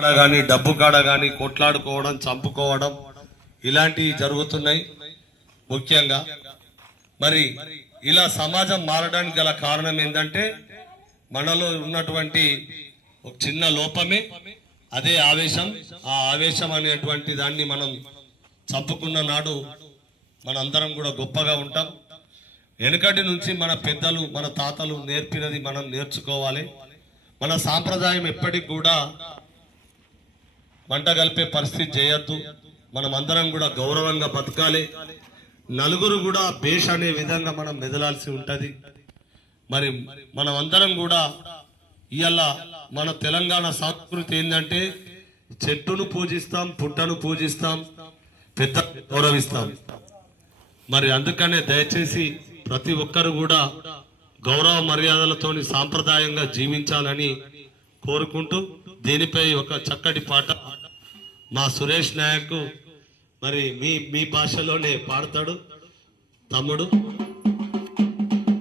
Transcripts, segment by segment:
కాడ కానీ డబ్బు కాడ కానీ కొట్లాడుకోవడం చంపుకోవడం ఇలాంటివి జరుగుతున్నాయి. ముఖ్యంగా మరి ఇలా సమాజం మారడానికి గల కారణం ఏంటంటే మనలో ఉన్నటువంటి ఒక చిన్న లోపమే అదే ఆవేశం. ఆ ఆవేశం అనేటువంటి దాన్ని మనం చంపుకున్న నాడు మనందరం కూడా గొప్పగా ఉంటాం. వెనుకటి నుంచి మన పెద్దలు మన తాతలు నేర్పినది మనం నేర్చుకోవాలి. మన సాంప్రదాయం ఎప్పటికి కూడా మంట కలిపే పరిస్థితి చేయొద్దు. మనం అందరం కూడా గౌరవంగా బతకాలి. నలుగురు కూడా బేష్ అనే విధంగా మనం మెదలాల్సి ఉంటుంది. మరి మనం అందరం కూడా ఇవాళ మన తెలంగాణ సంస్కృతి ఏంటంటే చెట్టును పూజిస్తాం పుట్టను పూజిస్తాం పెద్ద గౌరవిస్తాం. మరి అందుకనే దయచేసి ప్రతి ఒక్కరు కూడా గౌరవ మర్యాదలతోని సాంప్రదాయంగా జీవించాలని కోరుకుంటూ దీనిపై ఒక చక్కటి పాట మా సురేష్ నాయక్ మరి మీ మీ భాషలోనే పాడతాడు తమ్ముడు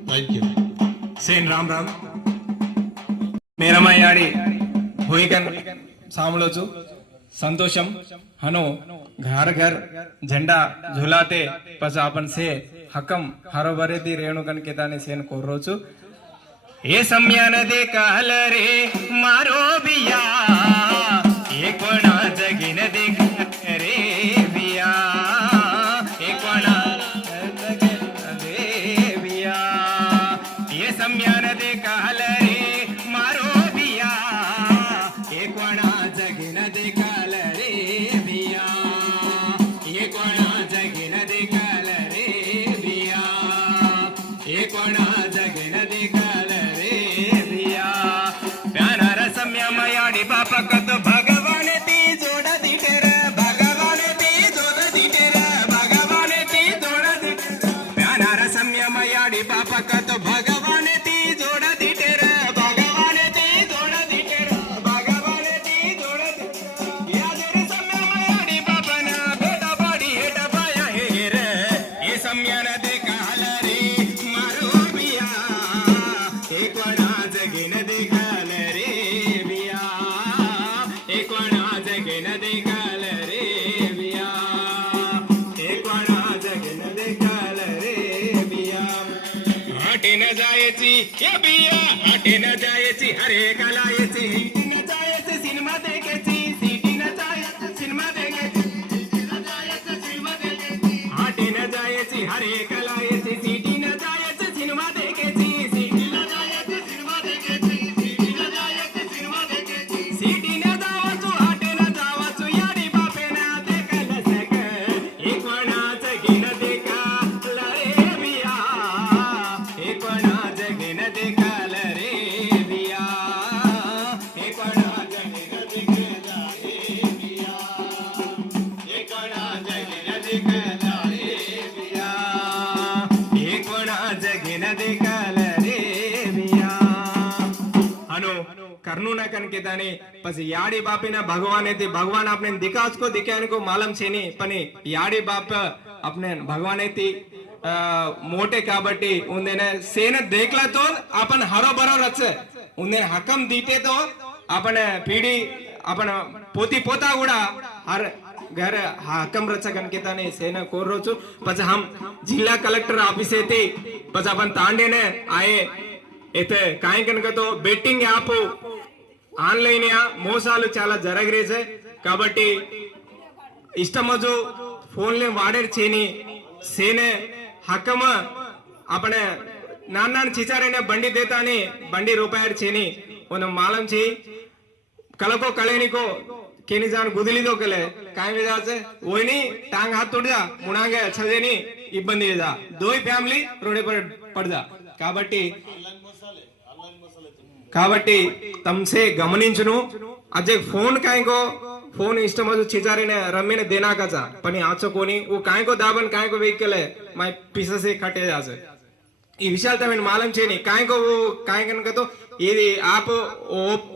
థ్యాంక్ యూ సేన్ రామ్ రామ్ మేరమయ్యాడి భూయికన్ సాములోచు संतोषम हनो घर घर झंडा झुलाते पस आपण से हकम हरोभरे ती रेणुकन केताने सेन कोरोचु हे सम्यान दे काल रे मारो बिया हे कोणा हाटे न हाटे न जायची हरे कलायची। करनू न कन के दाने पस याडी बापे ना भगवान है भगवान आपने दिखास को दिखाने को मालूम छे नहीं पने याडी बाप अपने भगवान है मोठे కాబట్టి ఉందేనే సేన देखला आपण हरोभरो रच ఉందే हकम दीते तो आपण पीढ़ी आपण पोती पोता కూడా हर घर हकम रच कनकेताने सेना कोर रोचु પછી हम जिल्हा कलेक्टर ऑफिस येते પછી आपण तांडेने आये అయితే కాయ కనుకతో బెట్టింగ్ యాప్ ఆన్లైన్ మోసాలు చాలా జరగరేసే. కాబట్టి ఇష్టమజు ఫోన్లే వాడేరు చేయని సేనే హక్కమ అప్పుడ నాన్న చిచారైన బండి దేతాని బండి రూపాయలు చేయని మనం మాలం చేయి. కలకో కళేనికో केनी जान गुदली दो केले काय वे जाचे ओनी टांग हाथ तोड़ जा मुनांगे अच्छा देनी इब्बंदी जा दो ही फैमिली पड़ जा काबट्टी కాబట్టి తమ్సే గమనించును. అజయ్ ఫోన్ కాయకో. ફોન ઇન્સ્ટામાં જો છીજારીને રમીને દેના કાચા પણ આચો કોની હું કાંઈકો દાબન કાંઈકો વેહિકલે માય పీసెస్ కట్ చేసే ఈ విషయాలు తమని మాలం చేయని. కాయకో కాయ కనుక ఇది యాప్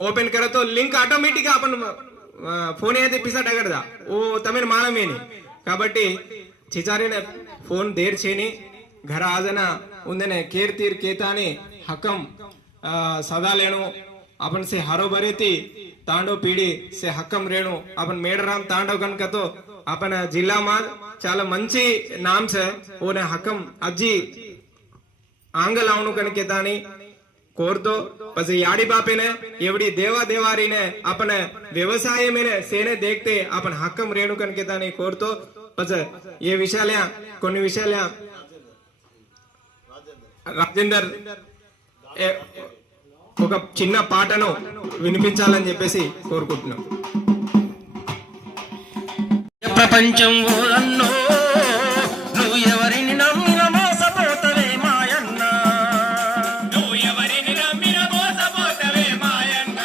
ఓపెన్ కరతో లింక్ ఆటోమేటిక్ ఆపన్. ఫోన్ అయితే పిసా డగడదా ఓ తమని మాలమేని కాబట్టి చిచారిన ఫోన్ దేర్ చేయని. ఘర ఆజన ఉందనే కేర్ తీర్ కేతాని హకం सदा लेणु अपन से हरो भरेती तांडो पीढ़ी से हक्कम रेणु अपन मेड़राम तांडो गन तो अपन जिला मार चाल मंची नाम से ओने हक्कम अज्जी आंग लावणु कन के तानी కోరుతో పసి యాడి బాపేనే ఎవడి దేవా దేవారీనే అపన వ్యవసాయమేనే సేనే దేక్తే అపన హక్కం రేణుకన్ కేతాని కోరుతో పస ఏ విషయాలయా కొన్ని విషయాలయా రాజేందర్ ఒక చిన్న పాటను వినిపించాలని చెప్పేసి కోరుకుంటున్నాం. ప్రపంచం ఊరన్నో నువ్వు ఎవరిని నమ్మిన మోసపోతవే మాయన్న. నువ్వు ఎవరిని నమ్మిన మోసపోతవే మాయన్న.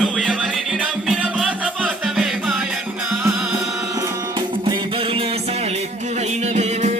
నువ్వు ఎవరిని నమ్మిన మోసపోతవే మాయన్న. మోసాలు ఎక్కువైనవేవో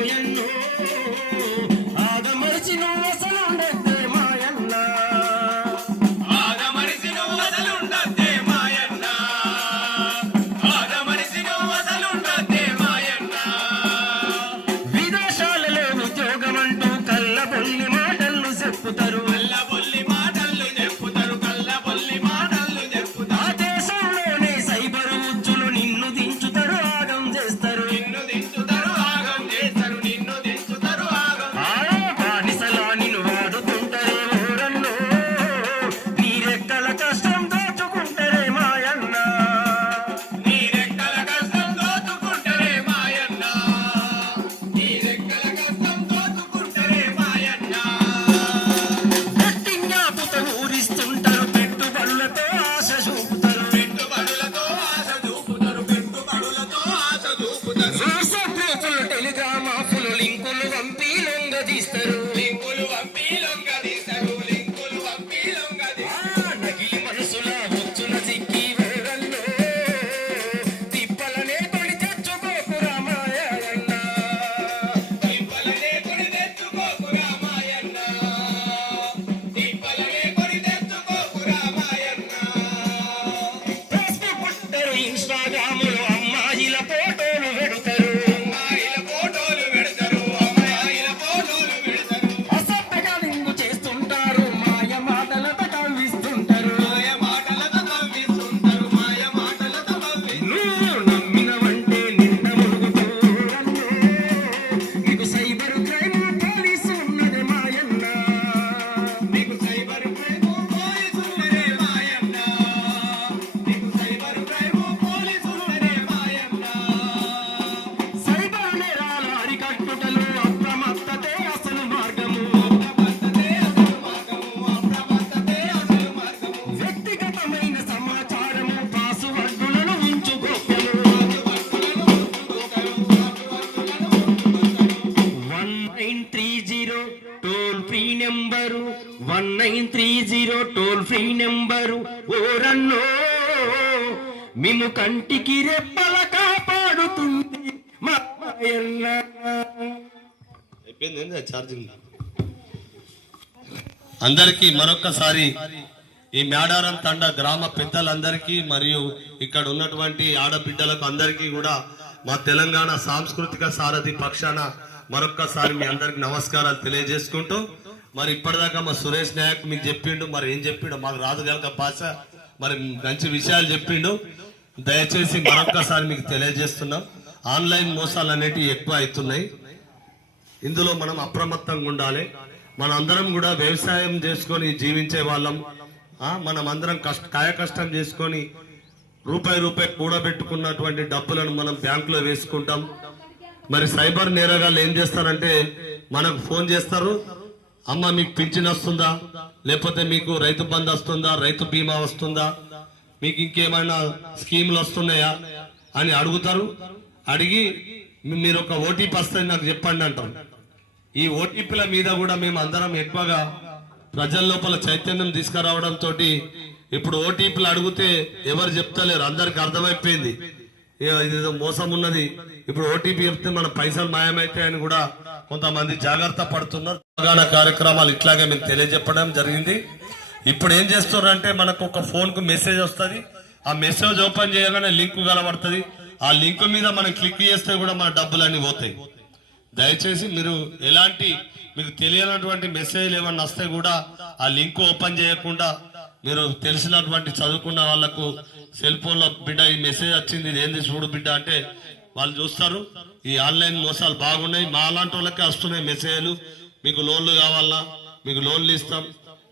one nine three zero toll free number ఓరన్నో మిము కంటికి రెప్పల కాపాడుతుంది మా మాయన్న. అయిపోయింది ఏంది ఛార్జింగ్ అందరికీ మరొక్కసారి ఈ మేడారం తండ గ్రామ పెద్దలందరికీ మరియు ఇక్కడ ఉన్నటువంటి ఆడబిడ్డలకు అందరికీ కూడా మా తెలంగాణ సాంస్కృతిక సారథి పక్షాన మరొక్కసారి మీ అందరికి నమస్కారాలు తెలియజేసుకుంటూ మరి ఇప్పటిదాకా మా సురేష్ నాయక్ మీకు చెప్పిండు మరి ఏం చెప్పిండు? మాకు రాదు కనుక భాష మరి మంచి విషయాలు చెప్పిండు. దయచేసి మరొక్కసారి మీకు తెలియజేస్తున్నాం. ఆన్లైన్ మోసాలు అనేటివి ఎక్కువ అవుతున్నాయి. ఇందులో మనం అప్రమత్తంగా ఉండాలి. మన అందరం కూడా వ్యవసాయం చేసుకొని జీవించే వాళ్ళం. మనం అందరం కష్ట కాయ కష్టం చేసుకొని రూపాయి రూపాయి కూడబెట్టుకున్నటువంటి డబ్బులను మనం బ్యాంకులో వేసుకుంటాం. మరి సైబర్ నేరగాళ్ళు ఏం చేస్తారంటే మనకు ఫోన్ చేస్తారు అమ్మ మీకు పింఛన్ వస్తుందా? లేకపోతే మీకు రైతు బంధు వస్తుందా? రైతు బీమా వస్తుందా? మీకు ఇంకేమైనా స్కీములు వస్తున్నాయా? అని అడుగుతారు. అడిగి మీరు ఒక ఓటీపీ వస్తుంది నాకు చెప్పండి అంటారు. ఈ ఓటీపీల మీద కూడా మేము అందరం ఎక్కువగా ప్రజల లోపల చైతన్యం తీసుకురావడంతో ఇప్పుడు ఓటీపీలు అడిగితే ఎవరు చెప్తలేరు. అందరికి అర్థమైపోయింది. ఇది మోసం ఉన్నది. ఇప్పుడు ఓటీపీ చెప్తే మన పైసలు మాయమైతాయని కూడా కొంతమంది జాగ్రత్త పడుతున్నారు. అవగాహన కార్యక్రమాలు ఇట్లాగే మేము తెలియజెప్పడం జరిగింది. ఇప్పుడు ఏం చేస్తున్నారంటే మనకు ఒక ఫోన్కు మెసేజ్ వస్తుంది. ఆ మెసేజ్ ఓపెన్ చేయగానే లింక్ కనబడుతుంది. ఆ లింక్ మీద మనం క్లిక్ చేస్తే కూడా మన డబ్బులన్నీ పోతాయి. దయచేసి మీరు ఎలాంటి మీకు తెలియనటువంటి మెసేజ్లు ఏమన్నా వస్తే కూడా ఆ లింక్ ఓపెన్ చేయకుండా మీరు తెలిసినటువంటి చదువుకున్న వాళ్ళకు సెల్ ఫోన్లో బిడ్డ ఈ మెసేజ్ వచ్చింది ఇది ఏంది చూడు బిడ్డ అంటే వాళ్ళు చూస్తారు. ఈ ఆన్లైన్ మోసాలు బాగున్నాయి. మా అలాంటి వాళ్ళకే వస్తున్నాయి మెసేజ్లు. మీకు లోన్లు కావాలా? మీకు లోన్లు ఇస్తాం.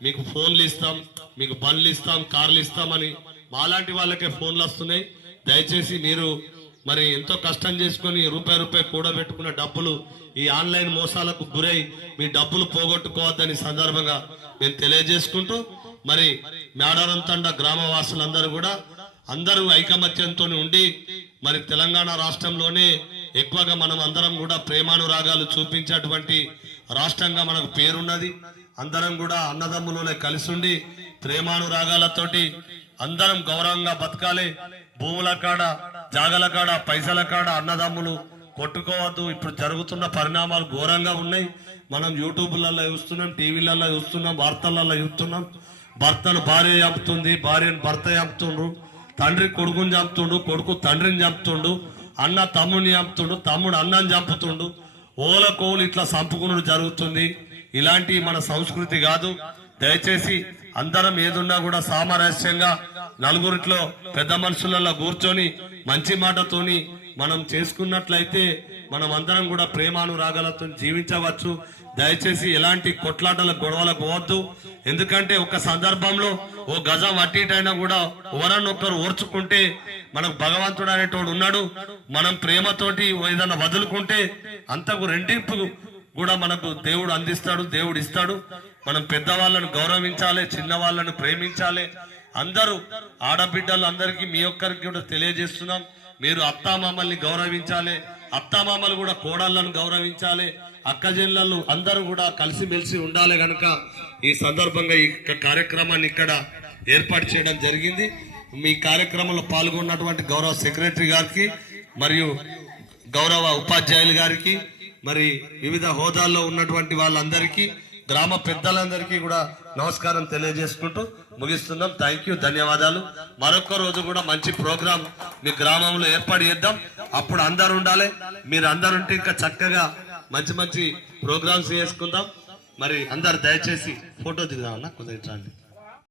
మీకు ఫోన్లు ఇస్తాం. మీకు బండ్లు ఇస్తాం. కార్లు ఇస్తామని మాలాంటి వాళ్ళకే ఫోన్లు వస్తున్నాయి. దయచేసి మీరు మరి ఎంతో కష్టం చేసుకొని రూపాయి రూపాయి కూడబెట్టుకున్న డబ్బులు ఈ ఆన్లైన్ మోసాలకు గురై మీ డబ్బులు పోగొట్టుకోవద్దని సందర్భంగా మేము తెలియజేసుకుంటూ మరి మేడారం తండ గ్రామవాసులందరూ కూడా అందరూ ఐకమత్యంతో ఉండి మరి తెలంగాణ రాష్ట్రంలోనే ఎక్కువగా మనం అందరం కూడా ప్రేమానురాగాలు చూపించేటువంటి రాష్ట్రంగా మనకు పేరున్నది. అందరం కూడా అన్నదమ్ములోనే కలిసిండి ప్రేమానురాగాలతోటి అందరం గౌరవంగా బతకాలి. భూముల కాడ జాగల కాడ పైసల కాడ అన్నదమ్ములు కొట్టుకోవద్దు. ఇప్పుడు జరుగుతున్న పరిణామాలు ఘోరంగా ఉన్నాయి. మనం యూట్యూబ్లలో చూస్తున్నాం టీవీలలో చూస్తున్నాం వార్తలలో చూస్తున్నాం. భర్తను భార్య చంపుతుంది భార్యను భర్త చంపుతుండ్రు. తండ్రి కొడుకుని చంపుతుండు కొడుకు తండ్రిని చంపుతుండు అన్న తమ్ముడిని చంపుతుండు తమ్ముడు అన్నని చంపుతుండు. ఓల కోలు ఇట్లా చంపుకునుడు జరుగుతుంది. ఇలాంటి మన సంస్కృతి కాదు. దయచేసి అందరం ఏదున్నా కూడా సామరస్యంగా నలుగురిట్లో పెద్ద మనుషులలో కూర్చొని మంచి మాటతోని మనం చేసుకున్నట్లయితే మనం అందరం కూడా ప్రేమానురాగాలతో జీవించవచ్చు. దయచేసి ఎలాంటి కొట్లాటల గొడవలకు పోవద్దు. ఎందుకంటే ఒక సందర్భంలో ఓ గజం అట్టిటైనా కూడా ఒకరన్నొక్కరు ఓర్చుకుంటే మనకు భగవంతుడు అనేటోడు ఉన్నాడు. మనం ప్రేమతోటి ఏదైనా వదులుకుంటే అంతకు రెండింపు కూడా మనకు దేవుడు అందిస్తాడు దేవుడు ఇస్తాడు. మనం పెద్దవాళ్ళను గౌరవించాలి చిన్నవాళ్ళను ప్రేమించాలి. అందరూ ఆడబిడ్డలు అందరికీ మీ ఒక్కరికి కూడా తెలియజేస్తున్నాం. మీరు అత్తామామల్ని గౌరవించాలి. అత్తామామలు కూడా కోడళ్ళను గౌరవించాలి అక్కజెల్లలు అందరూ కూడా కలిసిమెలిసి ఉండాలి కనుక ఈ సందర్భంగా ఈ కార్యక్రమాన్ని ఇక్కడ ఏర్పాటు చేయడం జరిగింది. మీ కార్యక్రమంలో పాల్గొన్నటువంటి గౌరవ సెక్రటరీ గారికి మరియు గౌరవ ఉపాధ్యాయులు గారికి మరి వివిధ హోదాల్లో ఉన్నటువంటి వాళ్ళందరికీ గ్రామ పెద్దలందరికీ కూడా నమస్కారం తెలియజేసుకుంటూ ముగిస్తున్నాం. థ్యాంక్ యూ ధన్యవాదాలు. మరొక రోజు కూడా మంచి ప్రోగ్రాం మీ గ్రామంలో ఏర్పాటు చేద్దాం. అప్పుడు అందరు ఉండాలి. మీరు అందరు ఉంటే ఇంకా చక్కగా మంచి మంచి ప్రోగ్రామ్స్ చేసుకుందాం. మరి అందరు దయచేసి ఫోటో దిగుదామన్నా కొద్దిగా రండి.